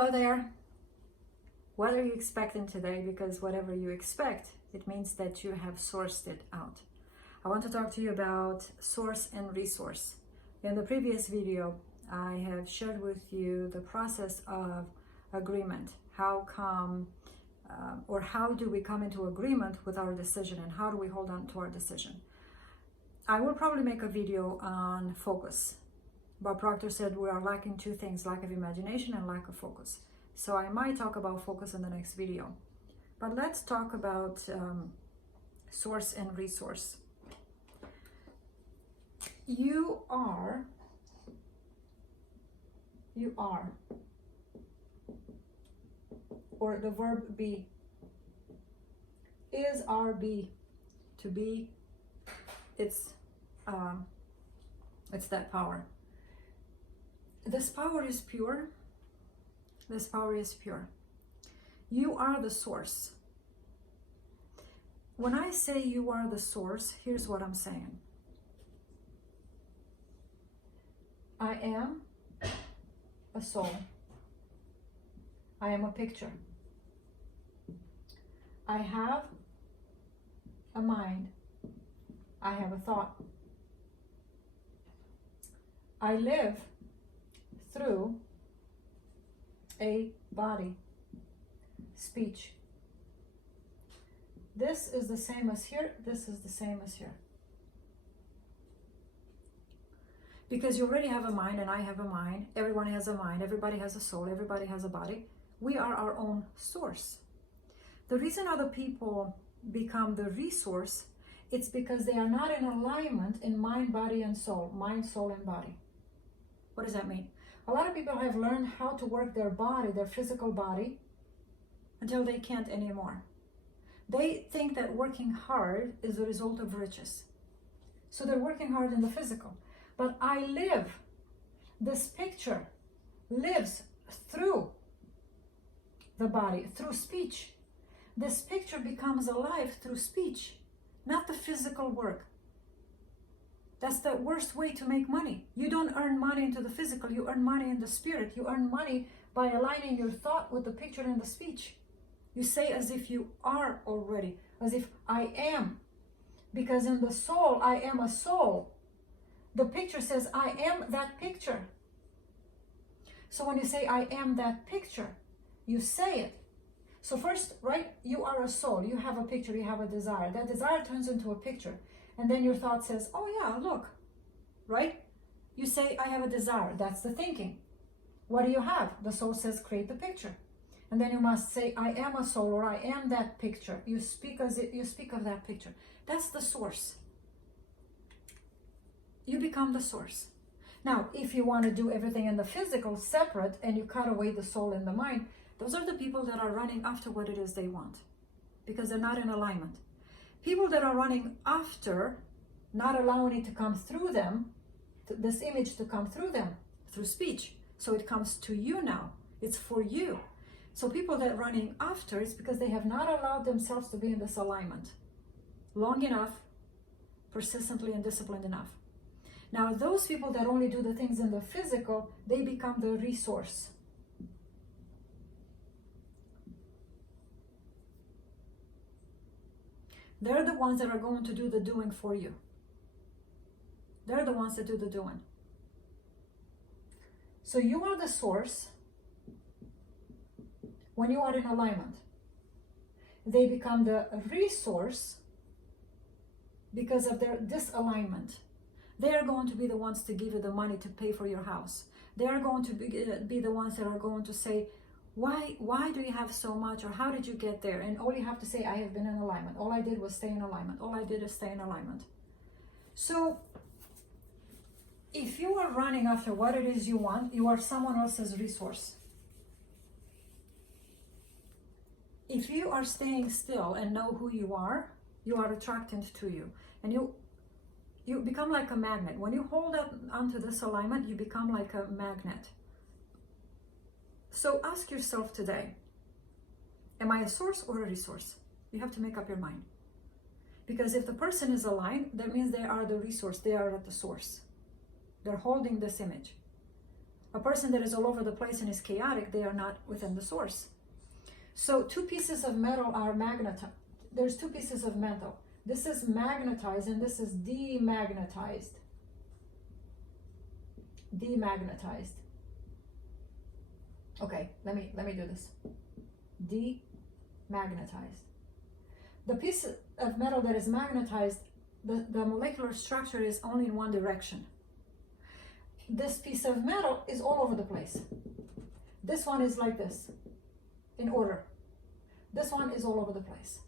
Hello there. What are you expecting today? Because whatever you expect, it means that you have sourced it out. I want to talk to you about source and resource. In the previous video, I have shared with you the process of agreement. How come, or how do we come into agreement with our decision, and how do we hold on to our decision? I will probably make a video on focus. Bob Proctor said we are lacking two things, lack of imagination and lack of focus. So I might talk about focus in the next video. But let's talk about source and resource. You are, or the verb be, is, are, be, to be, it's that power. This power is pure. This power is pure. You are the source. When I say you are the source, here's what I'm saying. I am a soul. I am a picture. I have a mind. I have a thought. I live through a body, speech. This is the same as here, this is the same as here. Because you already have a mind and I have a mind, everyone has a mind, everybody has a soul, everybody has a body. We are our own source. The reason other people become the resource, it's because they are not in alignment in mind, body, and soul. Mind, soul, and body. What does that mean? A lot of people have learned how to work their body, their physical body, until they can't anymore. They think that working hard is the result of riches. So they're working hard in the physical. But I live, this picture lives through the body, through speech. This picture becomes alive through speech, not the physical work. That's the worst way to make money. You don't earn money into the physical, you earn money in the spirit. You earn money by aligning your thought with the picture and the speech. You say as if you are already, as if I am. Because in the soul, I am a soul. The picture says, I am that picture. So when you say, I am that picture, you say it. So first, right, you are a soul. You have a picture, you have a desire. That desire turns into a picture. And then your thought says, oh yeah, look, right? You say, I have a desire. That's the thinking. What do you have? The soul says, create the picture. And then you must say, I am a soul, or I am that picture. You speak as if you speak of that picture. That's the source. You become the source. Now, if you want to do everything in the physical separate and you cut away the soul and the mind, those are the people that are running after what it is they want, because they're not in alignment. People that are running after, not allowing it to come through them, this image to come through them, through speech. So it comes to you now. It's for you. So people that are running after, it's because they have not allowed themselves to be in this alignment long enough, persistently and disciplined enough. Now, those people that only do the things in the physical, they become the resource. They're the ones that are going to do the doing for you. They're the ones that do the doing. So you are the source when you are in alignment. They become the resource because of their disalignment. They are going to be the ones to give you the money to pay for your house. They are going to be the ones that are going to say, why do you have so much, or how did you get there? And all you have to say, I have been in alignment. All I did was stay in alignment. All I did is stay in alignment. So if you are running after what it is you want, you are someone else's resource. If you are staying still and know who you are attracted to you. And you become like a magnet. When you hold onto this alignment, you become like a magnet. So ask yourself today, am I a source or a resource? You have to make up your mind. Because if the person is aligned, that means they are the resource, they are at the source. They're holding this image. A person that is all over the place and is chaotic, they are not within the source. So two pieces of metal are magnetized. There's two pieces of metal. This is magnetized and this is demagnetized. Demagnetized. Okay, let me do this. Demagnetized. The piece of metal that is magnetized, the molecular structure is only in one direction. This piece of metal is all over the place. This one is like this, in order. This one is all over the place.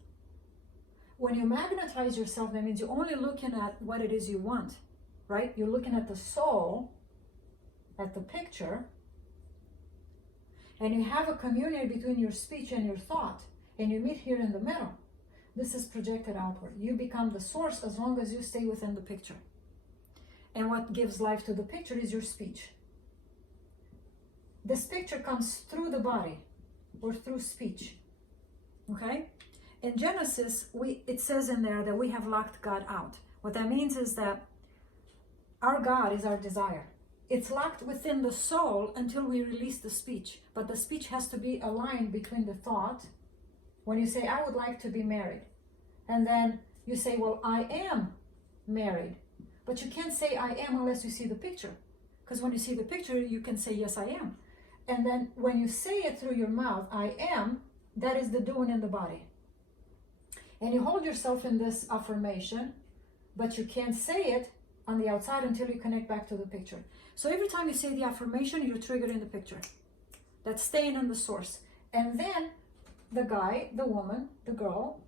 When you magnetize yourself, that means you're only looking at what it is you want, right? You're looking at the soul, at the picture, and you have a communion between your speech and your thought, and you meet here in the middle. This is projected outward. You become the source as long as you stay within the picture. And what gives life to the picture is your speech. This picture comes through the body or through speech. Okay? In Genesis, it says in there that we have locked God out. What that means is that our God is our desire. It's locked within the soul until we release the speech. But the speech has to be aligned between the thought. When you say, I would like to be married. And then you say, well, I am married. But you can't say I am unless you see the picture. Because when you see the picture, you can say, yes, I am. And then when you say it through your mouth, I am, that is the doing in the body. And you hold yourself in this affirmation, but you can't say it on the outside until you connect back to the picture. So every time you say the affirmation, you're triggering the picture. That's staying in the source. And then the guy, the woman, the girl,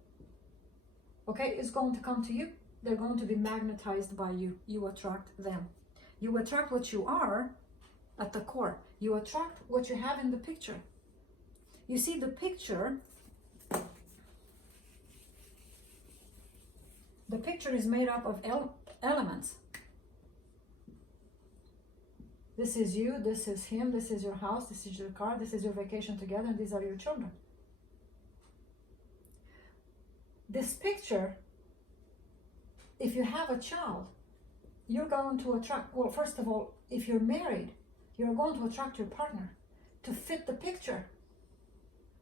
okay, is going to come to you. They're going to be magnetized by you. You attract them. You attract what you are at the core. You attract what you have in the picture. You see, the picture is made up of elements. This is you, this is him, this is your house, this is your car, this is your vacation together, and these are your children. This picture, if you have a child, you're going to attract, well, first of all, if you're married, you're going to attract your partner to fit the picture.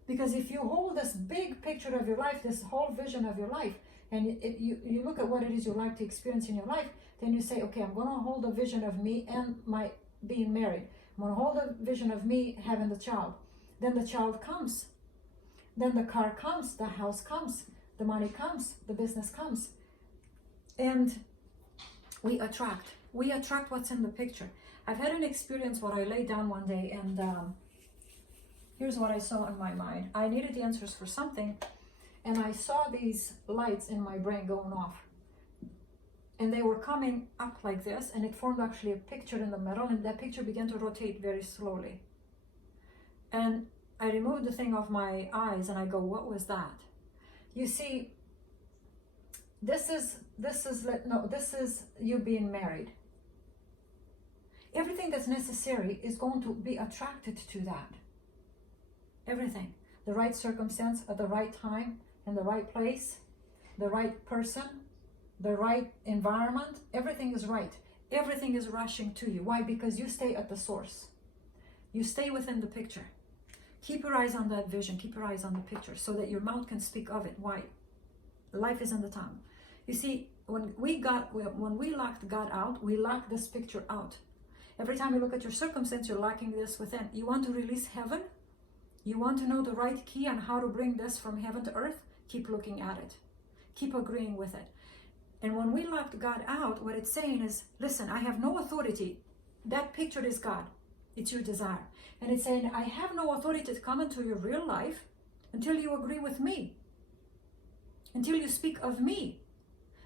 Because if you hold this big picture of your life, this whole vision of your life, and you look at what it is you like to experience in your life, then you say, okay, I'm going to hold a vision of me and my being married. I'm going to hold a vision of me having the child. Then the child comes. Then the car comes, the house comes, the money comes, the business comes. And we attract what's in the picture. I've had an experience where I lay down one day and here's what I saw in my mind. I needed the answers for something, and I saw these lights in my brain going off. And they were coming up like this, and it formed actually a picture in the middle, and that picture began to rotate very slowly. And I removed the thing off my eyes, and I go, what was that? You see, this is you being married. Everything that's necessary is going to be attracted to that. Everything. The right circumstance at the right time, in the right place, the right person, the right environment, everything is right. Everything is rushing to you. Why? Because you stay at the source. You stay within the picture. Keep your eyes on that vision. Keep your eyes on the picture so that your mouth can speak of it. Why? Life is in the tongue. You see, when we locked God out, we locked this picture out. Every time you look at your circumstance, you're locking this within. You want to release heaven? You want to know the right key on how to bring this from heaven to earth? Keep looking at it. Keep agreeing with it. And when we locked God out, what it's saying is, listen, I have no authority. That picture is God. It's your desire. And it's saying, I have no authority to come into your real life until you agree with me. Until you speak of me.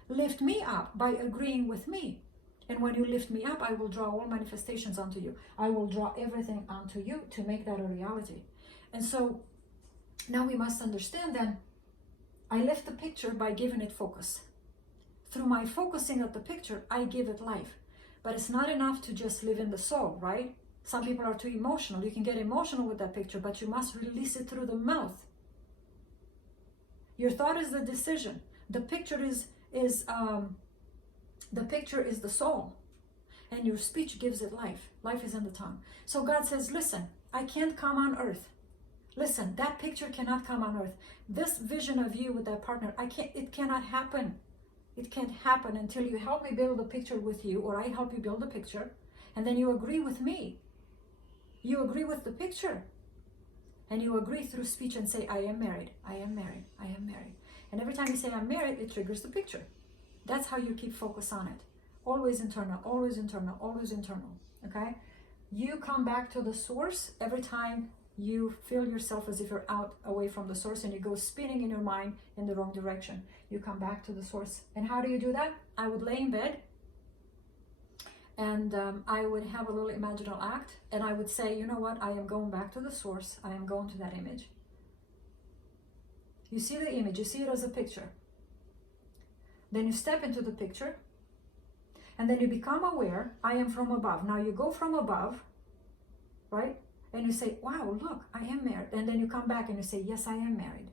Lift me up by agreeing with me. And when you lift me up, I will draw all manifestations onto you. I will draw everything onto you to make that a reality. And so now we must understand then, I lift the picture by giving it focus. Through my focusing at the picture, I give it life. But it's not enough to just live in the soul, right? Some people are too emotional. You can get emotional with that picture, but you must release it through the mouth. Your thought is the decision. The picture is the soul. and your speech gives it life. Life is in the tongue. So God says, listen, I can't come on earth. Listen, that picture cannot come on earth. This vision of you with that partner, it cannot happen. It can't happen until you help me build a picture with you, or I help you build a picture, and then you agree with me. You agree with the picture. And you agree through speech and say, I am married, I am married, I am married. And every time you say I'm married, it triggers the picture. That's how you keep focus on it. Always internal, always internal, always internal, okay? You come back to the source every time you feel yourself as if you're out away from the source and you go spinning in your mind in the wrong direction. You come back to the source. And how do you do that? I would lay in bed and I would have a little imaginal act, and I would say, you know what? I am going back to the source. I am going to that image. You see the image, you see it as a picture. Then you step into the picture, and then you become aware, I am from above. Now you go from above, right? And you say, wow, look, I am married. And then you come back and you say, yes, I am married.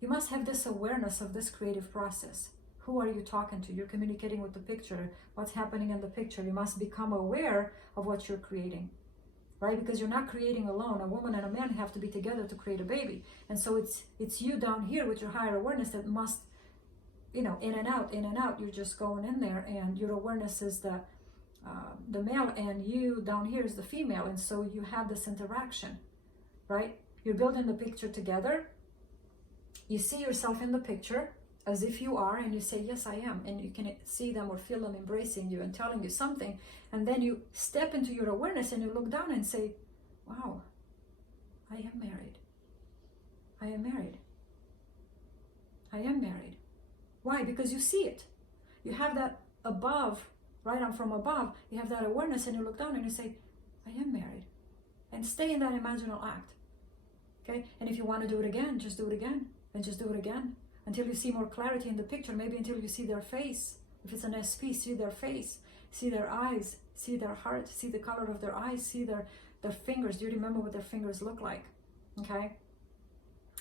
You must have this awareness of this creative process. Who are you talking to? You're communicating with the picture. What's happening in the picture? You must become aware of what you're creating, right? Because you're not creating alone. A woman and a man have to be together to create a baby. And so it's you down here with your higher awareness that must, in and out, in and out. You're just going in there, and your awareness is the male, and you down here is the female. And so you have this interaction, right? You're building the picture together. You see yourself in the picture as if you are, and you say, yes, I am. And you can see them or feel them embracing you and telling you something. And then you step into your awareness and you look down and say, wow, I am married. I am married. I am married. Why? Because you see it. You have that above, right? I'm from above. You have that awareness, and you look down and you say, I am married. And stay in that imaginal act. Okay? And if you want to do it again, just do it again. And just do it again. Until you see more clarity in the picture, maybe until you see their face. If it's an SP, see their face, see their eyes, see their heart, see the color of their eyes, see their fingers. Do you remember what their fingers look like? Okay?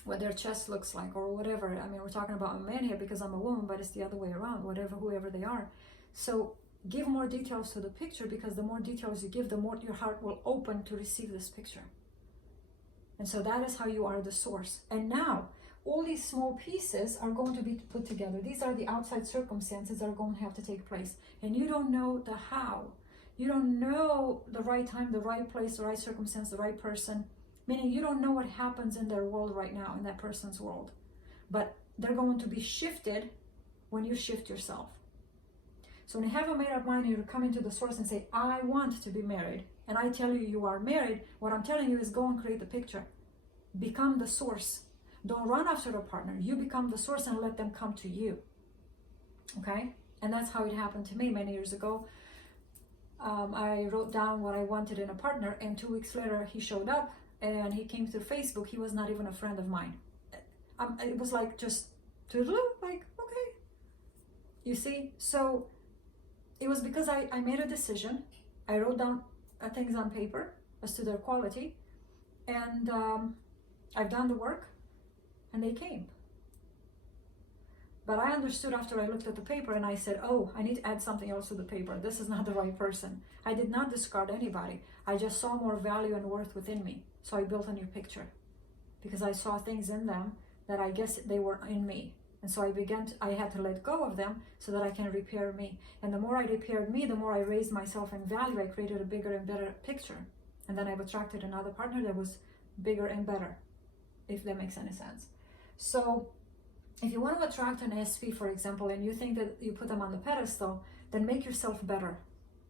What their chest looks like, or whatever. I mean, we're talking about a man here because I'm a woman, but it's the other way around, whoever they are. So give more details to the picture, because the more details you give, the more your heart will open to receive this picture. And so that is how you are the source. And now, all these small pieces are going to be put together. These are the outside circumstances that are going to have to take place. And you don't know the how. You don't know the right time, the right place, the right circumstance, the right person. Meaning you don't know what happens in their world right now, in that person's world. But they're going to be shifted when you shift yourself. So when you have a made up mind, you come into the source and say, I want to be married. And I tell you, you are married. What I'm telling you is go and create the picture. Become the source. Don't run after a partner. You become the source and let them come to you. Okay? And that's how it happened to me many years ago. I wrote down what I wanted in a partner, and 2 weeks later he showed up, and he came through Facebook. He was not even a friend of mine. It was like just, like, okay. You see? So it was because I made a decision. I wrote down things on paper as to their quality, and I've done the work. And they came. But I understood after I looked at the paper, and I said, oh, I need to add something else to the paper. This is not the right person. I did not discard anybody. I just saw more value and worth within me. So I built a new picture, because I saw things in them that I guess they were in me. And so I had to let go of them so that I can repair me. And the more I repaired me, the more I raised myself in value. I created a bigger and better picture. And then I've attracted another partner that was bigger and better, if that makes any sense. So if you want to attract an SP, for example, and you think that you put them on the pedestal, then make yourself better.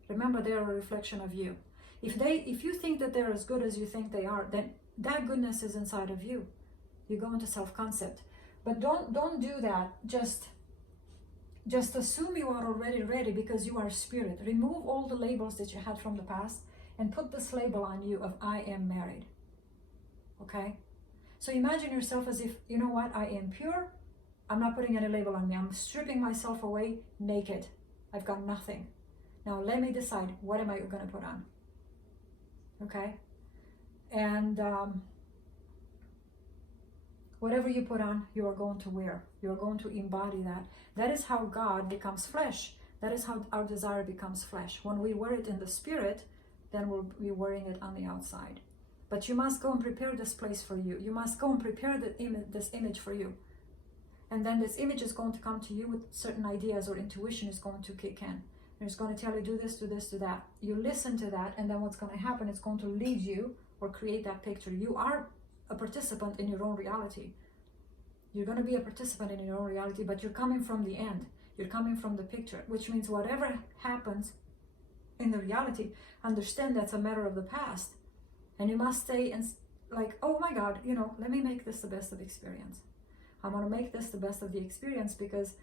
Remember, they are a reflection of you. If you think that they're as good as you think they are, then that goodness is inside of you. You go into self-concept. But don't do that. Just assume you are already ready, because you are spirit. Remove all the labels that you had from the past and put this label on you of I am married. Okay? So imagine yourself as if, you know what, I am pure. I'm not putting any label on me. I'm stripping myself away naked. I've got nothing. Now let me decide, what am I going to put on? Okay? And whatever you put on, you are going to wear. You are going to embody that. That is how God becomes flesh. That is how our desire becomes flesh. When we wear it in the spirit, then we'll be wearing it on the outside. But you must go and prepare this place for you. You must go and prepare this image for you. And then this image is going to come to you with certain ideas, or intuition is going to kick in. And it's going to tell you, do this, do this, do that. You listen to that, and then what's going to happen, it's going to lead you or create that picture. You are a participant in your own reality. You're going to be a participant in your own reality, but you're coming from the end. You're coming from the picture, which means whatever happens in the reality, understand that's a matter of the past. And you must stay and like, oh my God, let me make this the best of the experience. I want to make this the best of the experience, because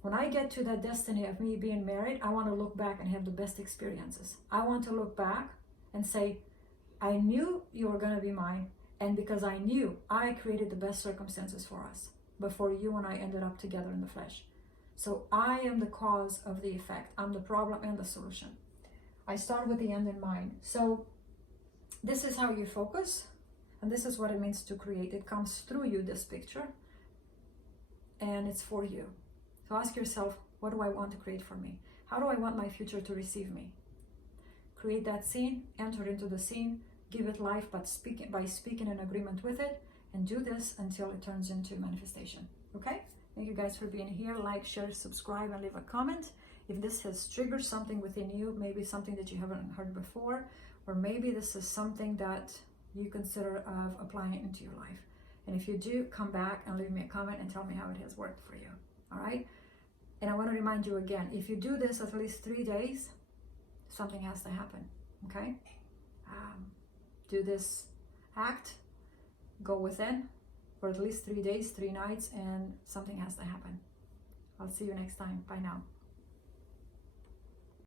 when I get to that destiny of me being married, I want to look back and have the best experiences. I want to look back and say, I knew you were going to be mine. And because I knew, I created the best circumstances for us before you and I ended up together in the flesh. So I am the cause of the effect. I'm the problem and the solution. I start with the end in mind. So this is how you focus, and this is what it means to create. It comes through you, this picture, and it's for you. So ask yourself, what do I want to create for me? How do I want my future to receive me? Create that scene, enter into the scene, give it life, but by speaking in agreement with it, and do this until it turns into manifestation. Okay? Thank you guys for being here. Like, share, subscribe, and leave a comment. If this has triggered something within you, maybe something that you haven't heard before, or maybe this is something that you consider of applying into your life. And if you do, come back and leave me a comment and tell me how it has worked for you. All right? And I want to remind you again, if you do this at least 3 days, something has to happen. Okay? Do this act, go within for at least 3 days, 3 nights, and something has to happen. I'll see you next time. Bye now.